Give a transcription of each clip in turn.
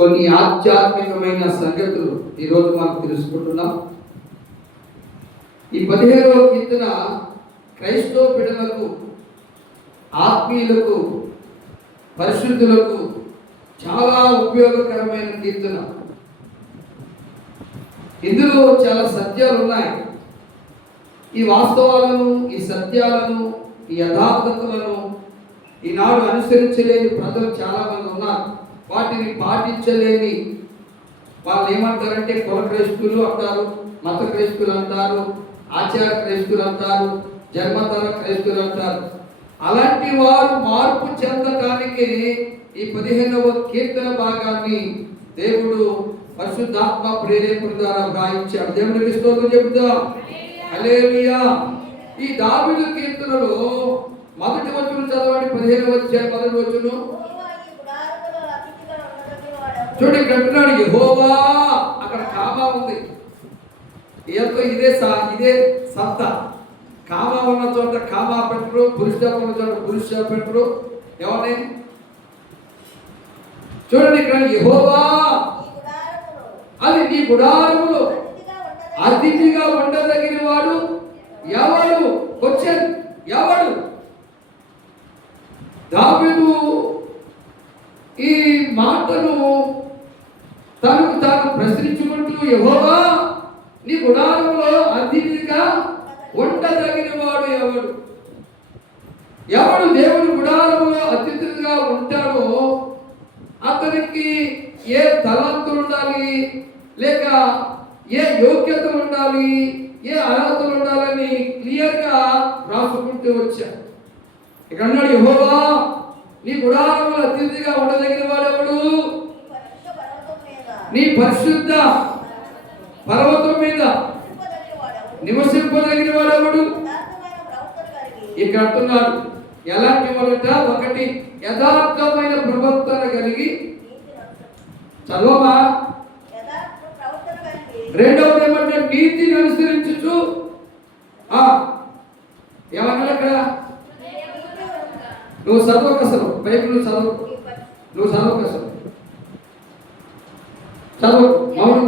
కొన్ని ఆధ్యాత్మికమైన సంగతులు ఈరోజు మనం తెలుసుకుంటున్నాం. ఈ పదిహేడవ కీర్తన క్రైస్తవ బిడ్డలకు ఆత్మీయులకు పరిశుద్ధులకు చాలా ఉపయోగకరమైన కీర్తన. ఇందులో చాలా సత్యాలు ఉన్నాయి. ఈ వాస్తవాలను ఈ సత్యాలను ఈ యథార్థతలను ఈనాడు అనుసరించలేని ప్రజలు చాలా మంది ఉన్నారు. వాటిని పాటించలేని వాళ్ళు ఏమంటారంటే కుల క్రైస్తువులు అంటారు మత క్రైస్తువులు అంటారు ఆచార క్రైస్తువులు అంటారు జన్మతర క్రైస్తువులు అంటారు. అలాంటి వారు మార్పు చెందటానికి ఈ పదిహేనవ కీర్తన భాగాన్ని దేవుడు పరిశుద్ధాత్మ ప్రేరేపుల ద్వారా వ్రాయించాడు. దేవుడికి స్తోత్రం చెబుతాం. హల్లెలూయా. ఈ దావిడు కీర్తనలో మొదటి వచ్చును చదవండి పదిహేను వచ్చే మొదటి వచ్చును చూడండి ఇక్కడ అంటున్నాడు అక్కడ కామా ఉంది. ఈయనతో ఇదే సా ఇదే సంత. కామా ఉన్న చోట కామా పెట్టరు పురుష ఉన్న చోట పురుష పెట్టరు ఎవరిని? చూడండి ఇక్కడ యహోవా అది నీ గుడారములో. అతిథిగా ఉండదగిన వాడు ఎవడు? క్వశ్చన్ ఎవడు? దావీదు ఈ మాటను ప్రశ్నించుకుంటూ యహోవా నీ గుడారంలో అతిథిగా ఉండదగిన వాడు ఎవడు? ఎవడు దేవుని గుడారంలో అతిథిగా ఉంటాడో అతనికి ఏ తలంతులు ఉండాలి లేక ఏ యోగ్యత ఉండాలి ఏ అర్హతలు ఉండాలని క్లియర్గా రాసుకుంటూ వచ్చా. ఇక్కడ అన్నాడు యహోవా నీ గుడారంలో అతిథిగా ఉండదగిన వాడెవడు నీ పరిశుద్ధ పర్వతం మీద నివసింపదగిన వాడెవడు? ఇక్కడ అంటున్నాడు ఎలాంటి వాడట? ఒకటి యథార్థమైన ప్రవర్తన కలిగి చదవమా? రెండవది ఏమంటే నీతిని అనుసరించు ఆ ఏమన్నాడు అక్కడ? నువ్వు చదవకసలు బైబిల్ నువ్వు చదవు నువ్వు చదవకసలు చదువు మౌనం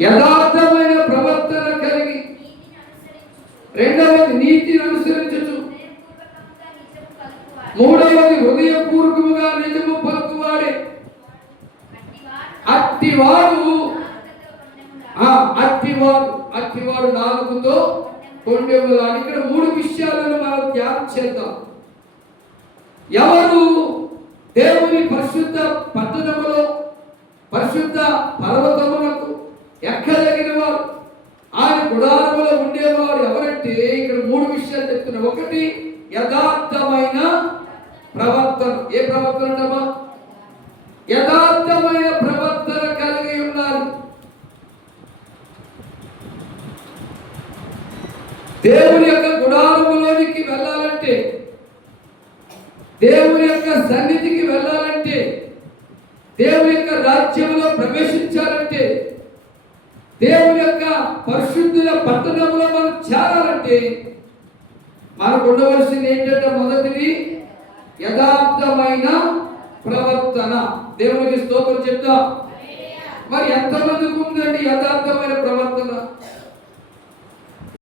యథార్థమైన ప్రవర్తన కలిగి రెండవది నీతిని అనుసరించచ్చు మూడవది హృదయపూర్వకముగా నిజము పలుకువాడే. అత్తివారు ఆ అట్టివాడు నాలుగుతో కొండెములు అని ఇక్కడ మూడు విషయాలను మనం ధ్యానం చేద్దాం. ఎవరు మీ పరిశుద్ధ పట్టణములో పరిశుద్ధ పర్వతమునకు ఎక్కదగిన వారు. ఆయన గుడారములో ఉండేవారు ఎవరంటే ఇక్కడ మూడు విషయాలు చెప్తున్నారు ఒకటి యథార్థమైన ప్రవర్తన. ఏ ప్రవర్తన అంటామా దేవుని యొక్క సన్నిధికి వెళ్ళాలంటే దేవుని యొక్క రాజ్యంలో ప్రవేశించాలంటే దేవుని యొక్క పరిశుద్ధుల పట్టణంలో మనం చేరాలంటే మనకు ఉండవలసింది ఏంటంటే మొదటిది యథార్థమైన ప్రవర్తన. దేవునికి స్తోత్రం చెప్తా. మరి ఎంతమందికి ఉందండి యథార్థమైన ప్రవర్తన?